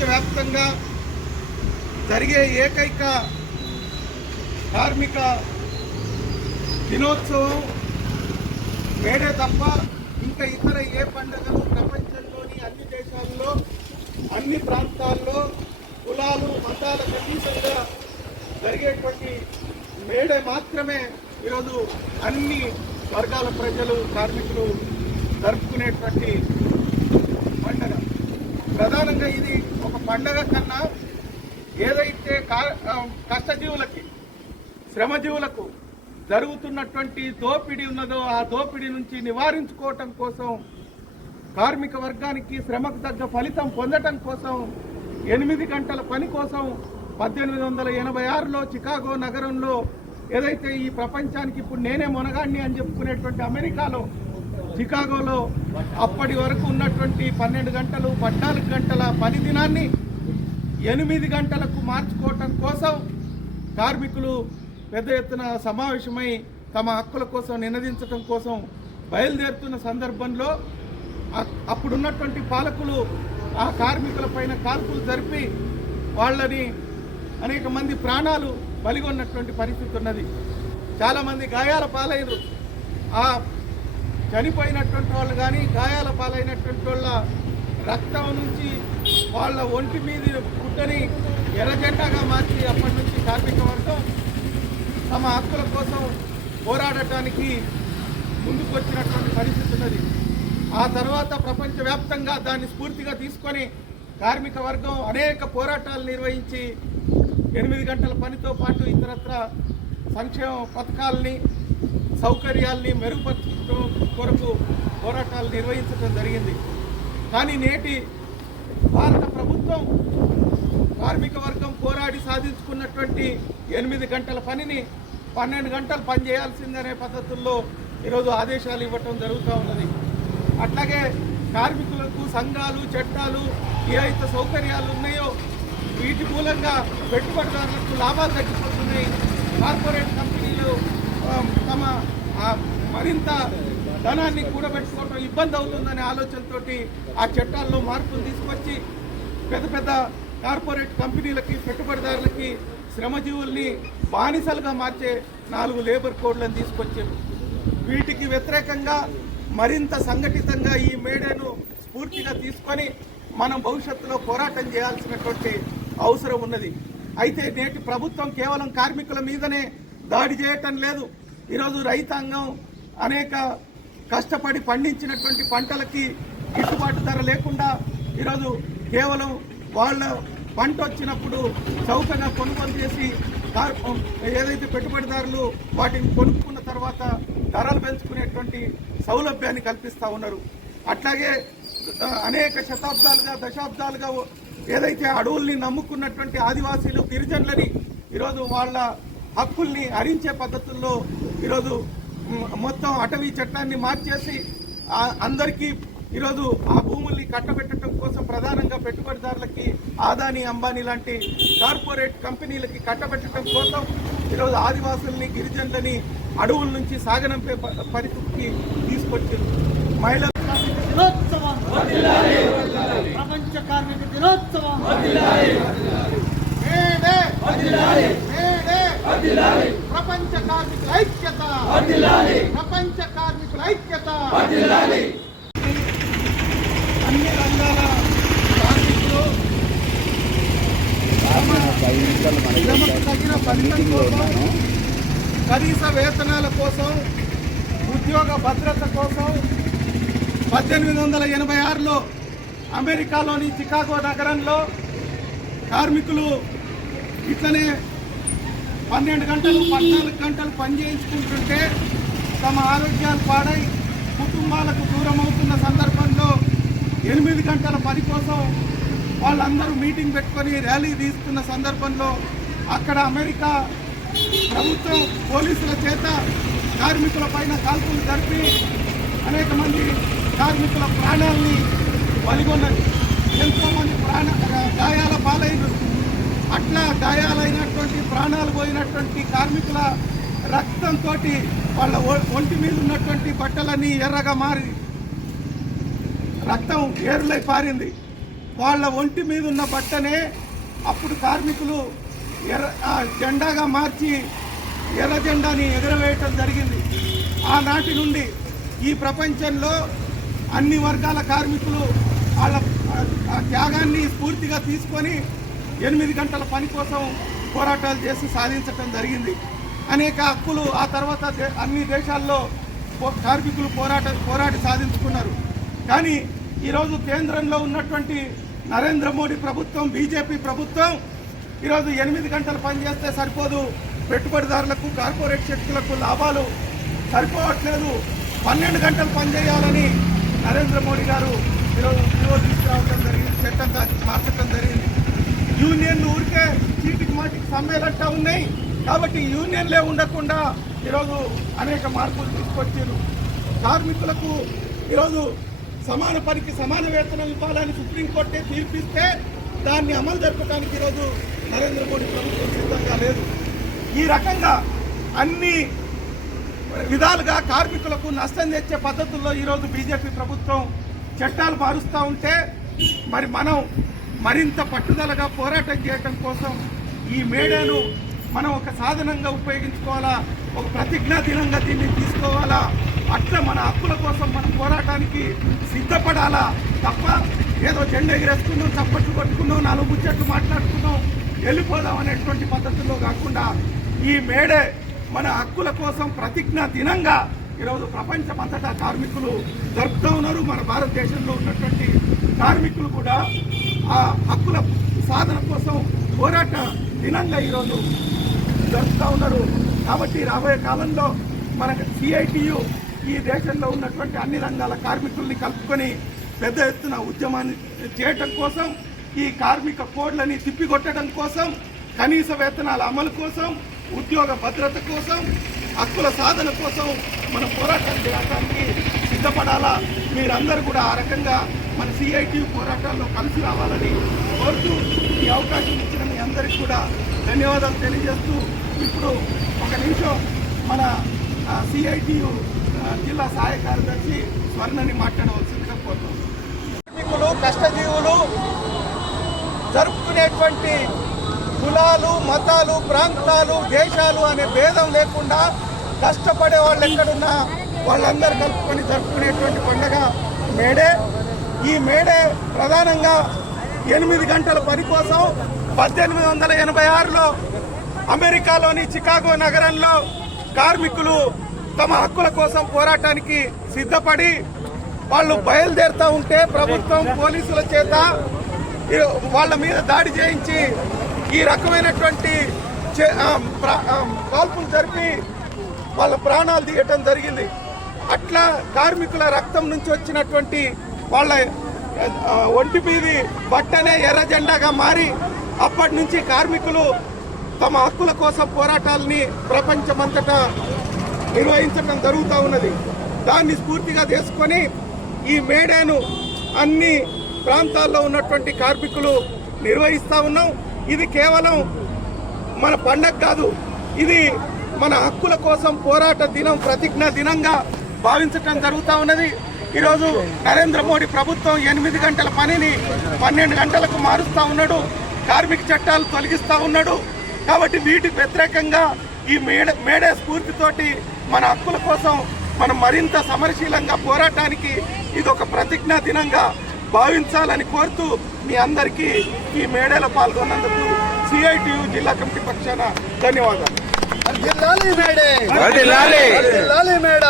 ప్రపంచవ్యాప్తంగా జరిగే ఏకైక కార్మిక దినోత్సవం మేడే తప్ప ఇంకా ఇతర ఏ పండుగలు ప్రపంచంలోని అన్ని దేశాల్లో అన్ని ప్రాంతాల్లో కులాలు మతాలకు అతీతంగా జరిగేటువంటి మేడే మాత్రమే ఈరోజు అన్ని వర్గాల ప్రజలు కార్మికులు జరుపుకునేటువంటి పండుగ. ప్రధానంగా ఇది ఒక పండుగ కన్నా ఏదైతే కష్టజీవులకి శ్రమజీవులకు జరుగుతున్నటువంటి దోపిడీ ఉన్నదో ఆ దోపిడీ నుంచి నివారించుకోవటం కోసం కార్మిక వర్గానికి శ్రమకు తగ్గ ఫలితం పొందటం కోసం 8 గంటల పని కోసం 1886లో చికాగో నగరంలో ఏదైతే ఈ ప్రపంచానికి ఇప్పుడు నేనే మొనగాడిని అని చెప్పుకునేటువంటి అమెరికాలో చికాగోలో అప్పటి వరకు ఉన్నటువంటి 12 గంటలు 14 గంటల పని దినాన్ని 8 గంటలకు మార్చుకోవటం కోసం కార్మికులు పెద్ద ఎత్తున సమావేశమై తమ హక్కుల కోసం నినదించడం కోసం బయలుదేరుతున్న సందర్భంలో అప్పుడున్నటువంటి పాలకులు ఆ కార్మికుల పైన కాల్పులు జరిపి వాళ్ళని అనేక మంది ప్రాణాలు బలిగొన్నటువంటి పరిస్థితి ఉన్నది. చాలామంది గాయాల పాలైనరు. ఆ చనిపోయినటువంటి వాళ్ళు కానీ గాయాల పాలైనటువంటి వాళ్ళ రక్తం నుంచి వాళ్ళ ఒంటి మీద గుడ్డని ఎర్రజెండాగా మార్చి అప్పటి నుంచి కార్మిక వర్గం తమ హక్కుల కోసం పోరాడటానికి ముందుకు వచ్చినటువంటి పరిస్థితి ఉన్నది. ఆ తర్వాత ప్రపంచవ్యాప్తంగా దాన్ని స్ఫూర్తిగా తీసుకొని కార్మిక వర్గం అనేక పోరాటాలు నిర్వహించి 8 గంటల పనితో పాటు ఇతరత్ర సంక్షేమ పథకాలని సౌకర్యాల్ని మెరుగుపరచడం కొరకు పోరాటాలు నిర్వహించడం జరిగింది. కానీ నేటి భారత ప్రభుత్వం కార్మిక వర్గం పోరాడి సాధించుకున్నటువంటి 8 గంటల పనిని 12 గంటలు పనిచేయాల్సిందనే పద్ధతుల్లో ఈరోజు ఆదేశాలు ఇవ్వటం జరుగుతూ ఉన్నది. అట్లాగే కార్మికులకు సంఘాలు చట్టాలు ఏవైతే సౌకర్యాలు ఉన్నాయో వీటి మూలంగా పెట్టుబడిదారులకు లాభాలు తగ్గిపోతున్నాయి. కార్పొరేట్ కంపెనీలు తమ మరింత ధనాన్ని కూడబెట్టుకోవడం ఇబ్బంది అవుతుందనే ఆలోచనతో ఆ చట్టాల్లో మార్పులు తీసుకొచ్చి పెద్ద పెద్ద కార్పొరేట్ కంపెనీలకి పెట్టుబడిదారులకి శ్రమజీవుల్ని బానిసలుగా మార్చే 4 లేబర్ కోడ్లను తీసుకొచ్చారు. వీటికి వ్యతిరేకంగా మరింత సంఘటితంగా ఈ మేడేను స్ఫూర్తిగా తీసుకొని మనం భవిష్యత్తులో పోరాటం చేయాల్సినటువంటి అవసరం ఉన్నది. అయితే నేటి ప్రభుత్వం కేవలం కార్మికుల మీదనే దాడి చేయటం లేదు. ఈరోజు రైతాంగం అనేక కష్టపడి పండించినటువంటి పంటలకి గిట్టుబాటు ధర లేకుండా ఈరోజు కేవలం వాళ్ళ పంట వచ్చినప్పుడు చౌకగా కొనుగోలు చేసి ఏదైతే పెట్టుబడిదారులు వాటిని కొనుక్కున్న తర్వాత ధరలు పెంచుకునేటువంటి సౌలభ్యాన్ని కల్పిస్తూ ఉన్నారు. అట్లాగే అనేక శతాబ్దాలుగా దశాబ్దాలుగా ఏదైతే అడవుల్ని నమ్ముకున్నటువంటి ఆదివాసీలు గిరిజనులని ఈరోజు వాళ్ళ హక్కుల్ని హరించే పద్ధతుల్లో ఈరోజు మొత్తం అటవీ చట్టాన్ని మార్చేసి అందరికీ ఈరోజు ఆ భూముల్ని కట్టబెట్టడం కోసం ప్రధానంగా పెట్టుబడిదారులకి అదానీ అంబానీ లాంటి కార్పొరేట్ కంపెనీలకి కట్టబెట్టడం కోసం ఈరోజు ఆదివాసుల్ని గిరిజనులని అడవుల నుంచి సాగనంపే పరిస్థితికి తీసుకొచ్చారు. మహిళా దినోత్సవం, ప్రపంచ కార్మిక దినోత్సవం, ప్రపంచ కార్మికుల ఐక్యత, ప్రపంచ కార్మికుల ఐక్యత. అన్ని రంగాల కార్మికులు తగిన ఫలితం కోసం, కనీస వేతనాల కోసం, ఉద్యోగ భద్రత కోసం 1886లో అమెరికాలోని చికాగో నగరంలో కార్మికులు ఇట్లనే 12 గంటలు 14 గంటలు పనిచేయించుకుంటుంటే తమ ఆరోగ్యాలు పాడై కుటుంబాలకు దూరం అవుతున్న సందర్భంలో 8 గంటల పని కోసం వాళ్ళందరూ మీటింగ్ పెట్టుకొని ర్యాలీ తీస్తున్న సందర్భంలో అక్కడ అమెరికా ప్రభుత్వం పోలీసుల చేత కార్మికుల పైన కాల్పులు జరిపి అనేక మంది కార్మికుల ప్రాణాలని బలిగొన్నది. ఎంతోమంది గాయాల పాలైన అట్లా గాయాలైనటువంటి ప్రాణాలు పోయినటువంటి కార్మికుల రక్తంతో వాళ్ళ ఒంటి మీద ఉన్నటువంటి బట్టలన్నీ ఎర్రగా మారి రక్తం ఏరులై పారింది. వాళ్ళ ఒంటి మీద ఉన్న బట్టనే అప్పుడు కార్మికులు జెండాగా మార్చి ఎర్ర జెండాని ఎగురవేయటం జరిగింది. ఆనాటి నుండి ఈ ప్రపంచంలో అన్ని వర్గాల కార్మికులు వాళ్ళ త్యాగాన్ని స్ఫూర్తిగా తీసుకొని 8 గంటల పని కోసం పోరాటాలు చేసి సాధించటం జరిగింది. అనేక హక్కులు ఆ తర్వాత అన్ని దేశాల్లో కార్మికులు పోరాటి సాధించుకున్నారు. కానీ ఈరోజు కేంద్రంలో ఉన్నటువంటి నరేంద్ర మోడీ ప్రభుత్వం, బీజేపీ ప్రభుత్వం ఈరోజు 8 గంటలు పనిచేస్తే సరిపోదు, పెట్టుబడిదారులకు కార్పొరేట్ శక్తులకు లాభాలు సరిపోవట్లేదు, 12 గంటలు పనిచేయాలని నరేంద్ర మోడీ గారు ఈరోజు తీసుకురావడం జరిగింది, చట్టంగా మార్చడం జరిగింది. యూనియన్లు ఊరికే చీటికి మాటికి సమ్మేళంటా ఉన్నాయి కాబట్టి యూనియన్లే ఉండకుండా ఈరోజు అనేక మార్పులు తీసుకొచ్చారు. కార్మికులకు ఈరోజు సమాన పనికి సమాన వేతనం ఇవ్వాలని సుప్రీంకోర్టే తీర్పిస్తే దాన్ని అమలు జరపడానికి ఈరోజు నరేంద్ర మోడీ ప్రభుత్వం సిద్ధంగా లేదు. ఈ రకంగా అన్ని విధాలుగా కార్మికులకు నష్టం తెచ్చే పద్ధతుల్లో ఈరోజు బీజేపీ ప్రభుత్వం చట్టాలు మారుస్తూ ఉంటే మరి మనం మరింత పట్టుదలగా పోరాటం చేయటం కోసం ఈ మేడేను మనం ఒక సాధనంగా ఉపయోగించుకోవాలా, ఒక ప్రతిజ్ఞా దినంగా దీన్ని తీసుకోవాలా. అట్లా మన హక్కుల కోసం మనం పోరాటానికి సిద్ధపడాలా తప్ప ఏదో జెండా ఎగిరేసుకున్నాం, చప్పట్లు కొట్టుకున్నాం, 4 ముచ్చట్లు మాట్లాడుకున్నాం, వెళ్ళిపోదాం అనేటువంటి పద్ధతుల్లో కాకుండా ఈ మేడే మన హక్కుల కోసం ప్రతిజ్ఞా దినంగా ఈరోజు ప్రపంచమంతటా కార్మికులు జరుపుతూ ఉన్నారు. మన భారతదేశంలో ఉన్నటువంటి కార్మికులు కూడా ఆ హక్కుల సాధన కోసం పోరాట దినంగా ఈరోజు జరుపుతూ ఉన్నారు. కాబట్టి రాబోయే కాలంలో మన సిఐటియు ఈ దేశంలో ఉన్నటువంటి అన్ని రంగాల కార్మికుల్ని కలుపుకొని పెద్ద ఎత్తున ఉద్యమాన్ని చేయటం కోసం, ఈ కార్మిక కోడ్లని తిప్పికొట్టడం కోసం, కనీస వేతనాల అమలు కోసం, ఉద్యోగ భద్రత కోసం, హక్కుల సాధన కోసం మనం పోరాటం చేయడానికి సిద్ధపడాలా. మీరందరూ కూడా ఆ రకంగా మన సిఐటియు పోరాటాల్లో కలిసి రావాలని కోరుతూ ఈ అవకాశం ఇచ్చిన మీ అందరికీ కూడా ధన్యవాదాలు తెలియజేస్తూ ఇప్పుడు 1 నిమిషం మన సిఐటియు జిల్లా సహాయ కార్యదర్శి స్వర్ణని మాట్లాడవలసిందిగా కోరుతున్నాం. కార్మికులు, కష్టజీవులు జరుపుకునేటువంటి కులాలు, మతాలు, ప్రాంతాలు, దేశాలు అనే భేదం లేకుండా కష్టపడే వాళ్ళు ఎక్కడున్నా వాళ్ళందరూ కలుపుకొని జరుపుకునేటువంటి పండుగ మేడే. ఈ మేడే ప్రధానంగా 8 గంటల పని కోసం 1886లో అమెరికాలోని చికాగో నగరంలో కార్మికులు తమ హక్కుల కోసం పోరాటానికి సిద్ధపడి వాళ్ళు బయలుదేరుతూ ఉంటే ప్రభుత్వం పోలీసుల చేత వాళ్ళ మీద దాడి చేయించి ఈ రకమైనటువంటి కాల్పులు జరిపి వాళ్ళ ప్రాణాలు తీయటం జరిగింది. అట్లా కార్మికుల రక్తం నుంచి వచ్చినటువంటి వాళ్ళ ఒంటి మీది బట్టనే ఎర్ర జెండాగా మారి అప్పటి నుంచి కార్మికులు తమ హక్కుల కోసం పోరాటాలని ప్రపంచమంతటా నిర్వహించడం జరుగుతూ ఉన్నది. దాన్ని స్ఫూర్తిగా తీసుకొని ఈ మేడేను అన్ని ప్రాంతాల్లో ఉన్నటువంటి కార్మికులు నిర్వహిస్తూ ఉన్నాం. ఇది కేవలం మన పండగ కాదు, ఇది మన హక్కుల కోసం పోరాట దినం, ప్రతిజ్ఞా దినంగా భావించటం జరుగుతూ ఉన్నది. ఈరోజు నరేంద్ర మోడీ ప్రభుత్వం 8 గంటల పనిని 12 గంటలకు మారుస్తూ ఉన్నాడు, కార్మిక చట్టాలు తొలగిస్తూ ఉన్నాడు. కాబట్టి వీటికి వ్యతిరేకంగా ఈ మేడే స్ఫూర్తితోటి మన హక్కుల కోసం మనం మరింత సమరశీలంగా పోరాటానికి ఇది ఒక ప్రతిజ్ఞా దినంగా భావించాలని కోరుతూ మీ అందరికీ ఈ మేడేలో పాల్గొన్నందుకు సిఐటియు జిల్లా కమిటీ పక్షాన ధన్యవాదాలు. వర్ధిల్లాలి మేడే, వర్ధిల్లాలి మేడ,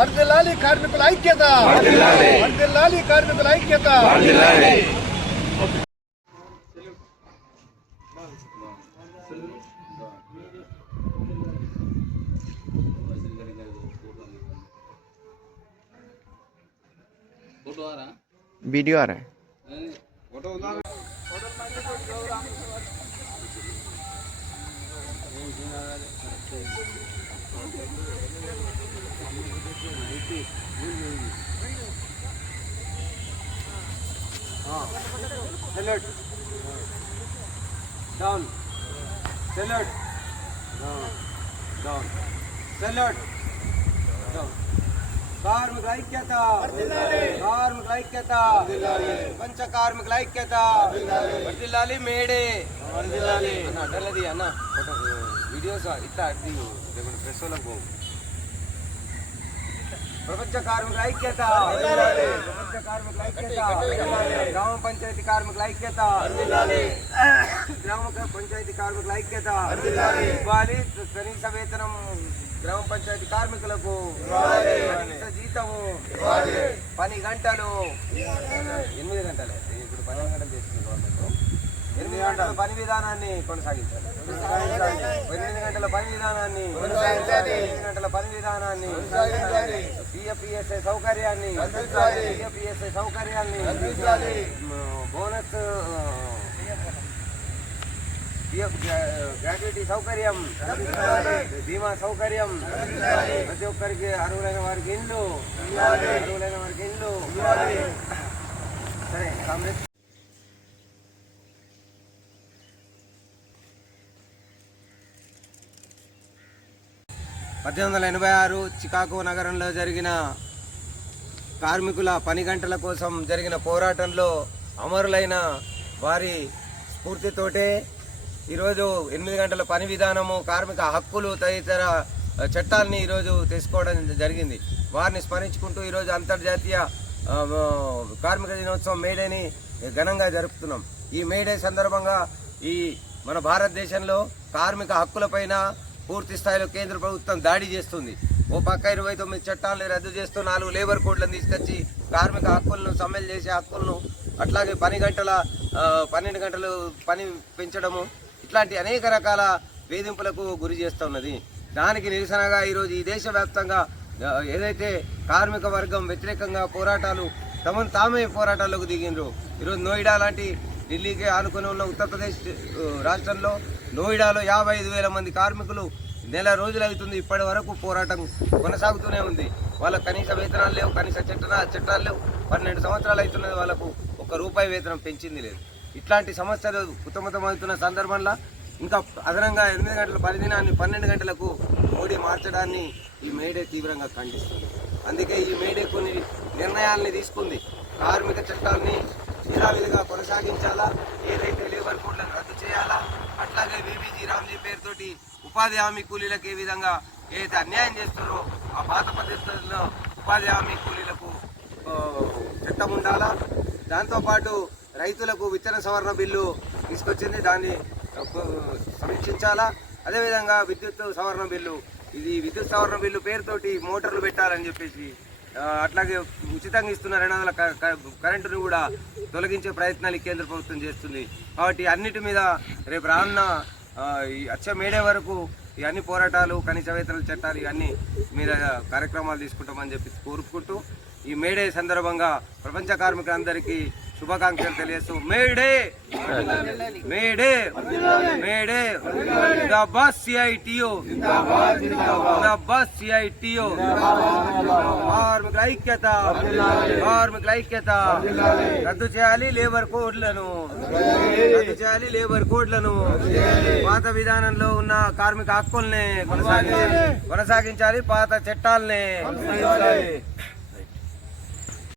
వర్ధిల్లాలి కార్మికుల ఐక్యత, వర్ధిల్లాలి కార్మికుల ఐక్యత. वीडियो आ रहा है। Salute. Down. Salute. Down. Down. Salute. Down. కార్మికుల ఐక్యత, కార్మికుల ఐక్యత, ప్రపంచ కార్మికుల ఐక్యత. వర్ధిల్లాలి మేడే. అన్న డల్లది అన్న ఫోటో వీడియోస్ ఇట్లా ప్రెస్ వాళ్ళకు పోవు. ప్రపంచ కార్మికుల ఐక్యత, ప్రపంచ కార్మికుల ఐక్యత, గ్రామ పంచాయతీ కార్మికుల ఐక్యత, గ్రామ పంచాయతీ కార్మికుల ఐక్యత. ఇవ్వాలి కనీస వేతనం గ్రామ పంచాయతీ కార్మికులకు, కనీస జీతము, పని గంటలు 8 గంటలే. ఇప్పుడు 12 గంటలు చేస్తుంది గవర్నమెంట్. 8 గంటల పని విధానాన్ని కొనసాగించాలి. 8 గంటల పని విధానాన్ని, 8 గంటల పని విధానాన్ని, పిఎఫ్ఈఎస్ఐ సౌకర్యాన్ని, పిఎఫ్ఈఎస్ఐ సౌకర్యాన్ని, బోనస్ గ్రాట్యుటీ సౌకర్యం, బీమా సౌకర్యం, ప్రతి ఒక్కరికి అర్హులైన వారికి ఇండ్లు, అర్హులైన వారికి ఇండ్లు. సరే కాంగ్రెస్ 1886 చికాగో నగరంలో జరిగిన కార్మికుల పని గంటల కోసం జరిగిన పోరాటంలో అమరులైన వారి స్ఫూర్తితోటే ఈరోజు 8 గంటల పని విధానము, కార్మిక హక్కులు తదితర చట్టాలని ఈరోజు తీసుకోవడం జరిగింది. వారిని స్మరించుకుంటూ ఈరోజు అంతర్జాతీయ కార్మిక దినోత్సవం మేడేని ఘనంగా జరుపుతున్నాం. ఈ మేడే సందర్భంగా ఈ మన భారతదేశంలో కార్మిక హక్కులపైన పూర్తి స్థాయిలో కేంద్ర ప్రభుత్వం దాడి చేస్తుంది. ఓ పక్క 29 చట్టాలను రద్దు చేస్తూ 4 లేబర్ కోడ్లను తీసుకొచ్చి కార్మిక హక్కులను సమ్మెలు చేసే హక్కులను, అట్లాగే పని గంటల 12 గంటలు పని పెంచడము, ఇట్లాంటి అనేక రకాల వేధింపులకు గురి చేస్తున్నది. దానికి నిరసనగా ఈరోజు ఈ దేశవ్యాప్తంగా ఏదైతే కార్మిక వర్గం వ్యతిరేకంగా పోరాటాలు తమను తామే పోరాటాలకు దిగిండ్రు. ఈరోజు నోయిడా లాంటి ఢిల్లీకి ఆనుకుని ఉన్న ఉత్తరప్రదేశ్ రాష్ట్రంలో నోయిడాలో 55,000 మంది కార్మికులు నెల రోజులు అవుతుంది ఇప్పటి వరకు పోరాటం కొనసాగుతూనే ఉంది. వాళ్ళకు కనీస వేతనాలు లేవు, కనీస చట్టాలు లేవు. 12 సంవత్సరాలు అవుతున్నది, వాళ్ళకు ₹1 వేతనం పెంచింది లేదు. ఇట్లాంటి సమస్యలు ఉత్తమవుతున్న సందర్భంలో ఇంకా అదనంగా 8 గంటల పనిదినాన్ని 12 గంటలకు మోడీ మార్చడాన్ని ఈ మేడే తీవ్రంగా ఖండిస్తుంది. అందుకే ఈ మేడే కొన్ని నిర్ణయాల్ని తీసుకుంది. కార్మిక చట్టాలని యథావిధిగా కొనసాగించాలా, ఏదైతే లేబర్ కోడ్లను రద్దు చేయాలా, అట్లాగే బీబీజీ రామ్జీ పేరుతోటి ఉపాధి హామీ కూలీలకు ఏ విధంగా ఏదైతే అన్యాయం చేస్తున్నారో ఆ పాత పద్ధతుల్లో ఉపాధి హామీ కూలీలకు చట్టం ఉండాలా. దాంతోపాటు రైతులకు విత్తన సవరణ బిల్లు తీసుకొచ్చింది, దాన్ని సమీక్షించాలా. అదేవిధంగా విద్యుత్ సవరణ బిల్లు, ఇది విద్యుత్ సవరణ బిల్లు పేరుతోటి మోటార్లు పెట్టాలని చెప్పేసి, అట్లాగే ఉచితంగా ఇస్తున్న 200 కరెంటును కూడా తొలగించే ప్రయత్నాలు కేంద్ర ప్రభుత్వం చేస్తుంది. కాబట్టి అన్నిటి మీద రేపు రానున్న వచ్చే మేడే వరకు ఈ అన్ని పోరాటాలు, కనీస వేతనాల చట్టాలు ఇవన్నీ మీద కార్యక్రమాలు తీసుకుంటామని చెప్పి కోరుకుంటూ ఈ మేడే సందర్భంగా ప్రపంచ కార్మికులందరికీ శుభాకాంక్షలు తెలియజేస్తూ మేడే మేడే మేడే జిందాబాద్ సిఐటియు, జిందాబాద్ సిఐటియు. కార్మికుల ఐక్యత, కార్మికుల ఐక్యత. రద్దు చేయాలి లేబర్ కోడ్లను, రద్దు చేయాలి లేబర్ కోడ్లను. పాత విధానంలో ఉన్న కార్మిక హక్కుల్ని కొనసాగించాలి, పాత చట్టాలని.